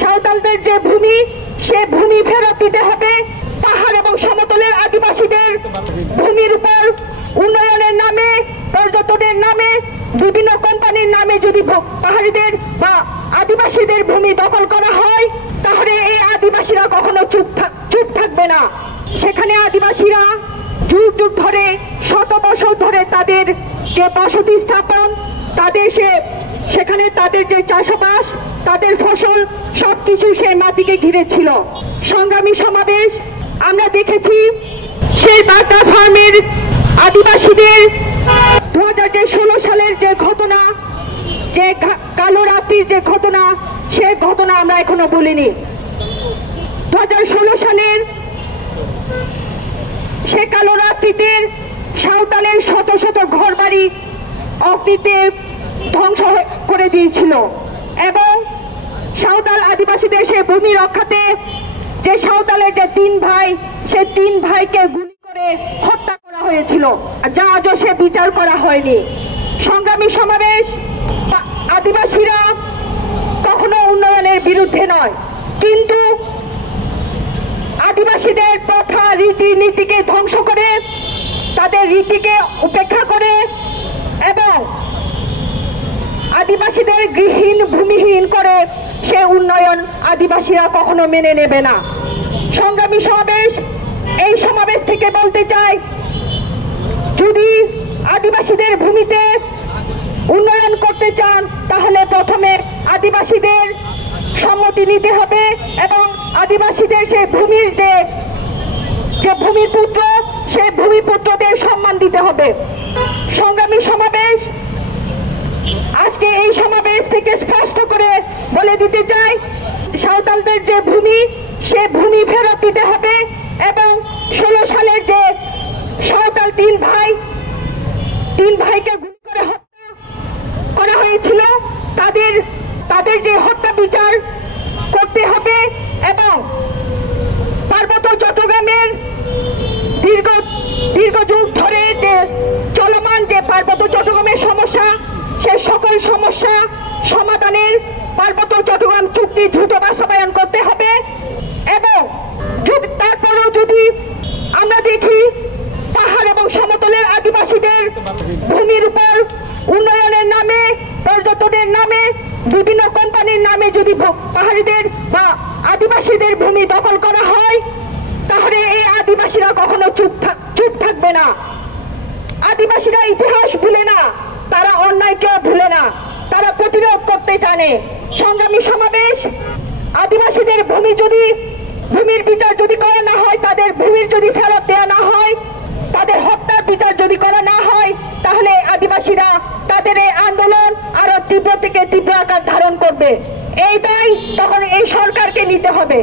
সাঁওতালদের যে ভূমি সে ভূমি ফেরত দিতে হবে। পাহাড় এবং সমতলের আদিবাসীদের ভূমির উপর উন্নয়নের নামে, পর্যটনের নামে, বিভিন্ন কোম্পানির নামে যদি পাহাড়িদের বা আদিবাসীদের ভূমি দখল করা হয়, তাহলে এই আদিবাসীরা কখনো চুপ থাকবে না। সেখানে আদিবাসীরা যুগ যুগ ধরে, শত বছর ধরে তাদের যে বসতি স্থাপন, তাদের সেখানে তাদের যে চাষাবাস, তাদের ফসল সবকিছু সেই মাটিকে ঘিরে ছিল। সংগ্রামী সমাবেশ আমরা দেখেছি সেই বাগদা ফার্মের আদিবাসীদের 2016 সালের যে ঘটনা, যে কালো রাত্রির যে ঘটনা, সে ঘটনা আমরা এখনো বলিনি। 2016 সালের সে কালো রাত্রিতে সাঁওতালের শত শত ঘরবাড়ি অগ্নিতে ধ্বংস করে দিয়েছিল এবং সাঁওতাল আদিবাসীদের সে ভূমি রক্ষাতে যে সাঁওতালের যে 3 ভাই, সে 3 ভাইকে গুলি করে হত্যা করা হয়েছিল, যা আজও সে বিচার করা হয়নি। সংগ্রামী সমাবেশ আদিবাসীরা কখনো উন্নয়নের বিরুদ্ধে নয়, কিন্তু আদিবাসীদের প্রথা, রীতি নীতিকে ধ্বংস করে, তাদের রীতিকে উপেক্ষা করে এবং আদিবাসীদের গৃহহীন, ভূমিহীন করে সে উন্নয়ন আদিবাসীরা কখনো মেনে নেবে না। সংগ্রামী সমাবেশ এই সমাবেশ থেকে বলতে চাই, যদি আদিবাসীদের ভূমিতে উন্নয়ন করতে চান, তাহলে প্রথমে আদিবাসীদের সম্মতি নিতে হবে এবং আদিবাসীদের সেই ভূমির যে ভূমিপুত্র, সেই ভূমিপুত্রদের সম্মান দিতে হবে। সংগ্রামী সমাবেশ আজকে এই সমাবেশ থেকে স্পষ্ট করে বলে দিতে চাই, সাঁওতালদের যে ভূমি, সে ভূমি ফেরত দিতে হবে এবং 16 সালের যে সাঁওতাল 3 ভাইকে গুলি করে হত্যা করা হয়েছিল, তাদের যে হত্যা বিচার করতে হবে এবং পার্বত্য চট্টগ্রামের দীর্ঘ যুগ ধরে যে চলমান যে পার্বত্য চট্টগ্রামের সমস্যা, সে সকল সমস্যা সমাধানের পার্বত্য চট্টগ্রাম চুক্তি দ্রুত বাস্তবায়ন করতে হবে এবং তারপরেও যদি আমরা দেখি পাহাড় এবং সমতলের আদিবাসীদের ভূমির উপর উন্নয়নের নামে, পর্যটনের নামে, বিভিন্ন কোম্পানির নামে যদি পাহাড়িদের বা আদিবাসীদের ভূমি দখল করা হয়, তাহলে এই আদিবাসীরা কখনো চুপ থাকবে না। আদিবাসীরা ইতিহাস ভুলে না, তারা অন্যায়কেও ভুলে না, তারা প্রতিরোধ করতে জানে। সংগ্রামী সমাবেশ আদিবাসীদের ভূমির বিচার যদি করা না হয়, তাদের ভূমির যদি ফেরত দেওয়া না হয়, তাদের হত্যার বিচার যদি করা না হয়, তাহলে আদিবাসীরা তাদের এই আন্দোলন আরো তীব্র থেকে তীব্র আকার ধারণ করবে। এই দায় তখন এই সরকারকে নিতে হবে।